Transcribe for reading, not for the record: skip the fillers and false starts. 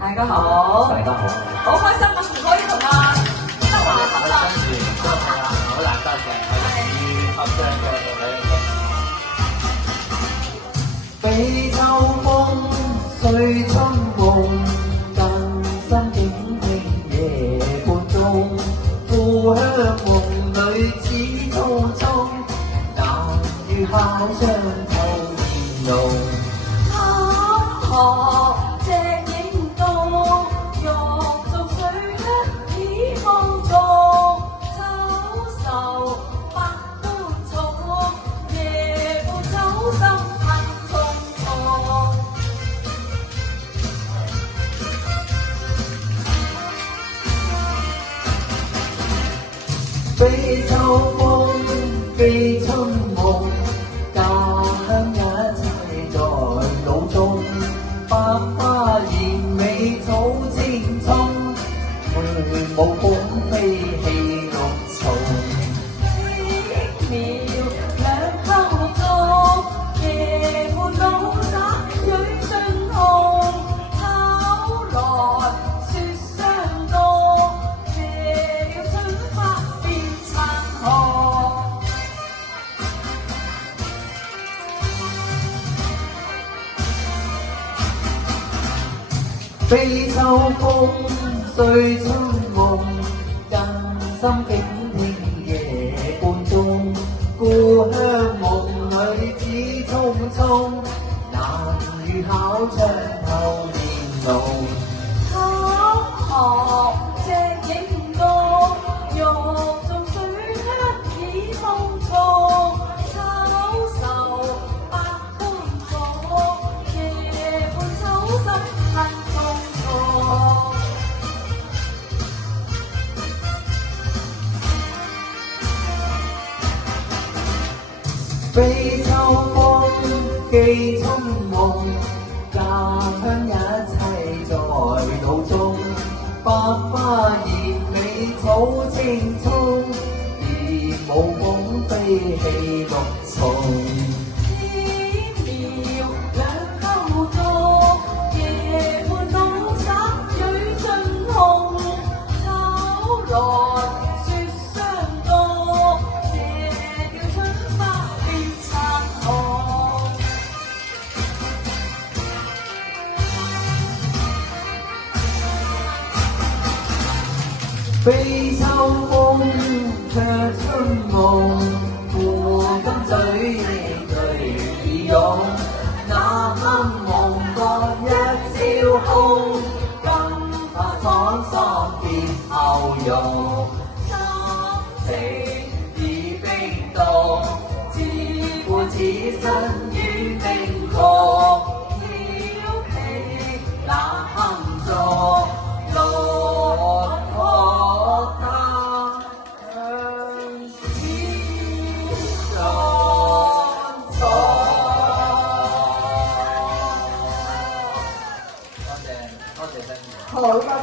大家好，大家好，好開心我仲可以同阿德華合作。好難得嘅，係合唱嘅比秋風碎春夢，更深景聽夜半鐘。故鄉夢裏似匆匆，難於考相透面容。河隻影動，玉做水一起放縱，秋愁百般重，夜半走心恨重重。比秋風，比春夢，家鄉一切在腦中。百花艷美草青葱，梅舞鳳飛戲綠松。輕描兩口中，夜半老灑水盡紅，秋來雪相凍，謝了春花變殘紅。比秋風碎春夢，更深景聽夜半鐘。故鄉夢裏似匆匆，難於考窗透面濃。河隻影動，玉做水一起放縱，秋愁百般重，夜半走心恨重重。比秋風，記春夢，家鄉一切在腦中。百花艷美草青葱，蝶舞鳳飛戲綠松。輕描兩口中，夜半老灑水盡紅，秋來雪相凍，謝了春花變殘紅。比秋風，卻春夢，負金嘴淚已湧。那刻夢覺一朝空，金髮滄桑變後容。心情已冰凍，自顧此身於冰局，挑皮冷堪重，落學他向天上重。多謝，多謝。好啊！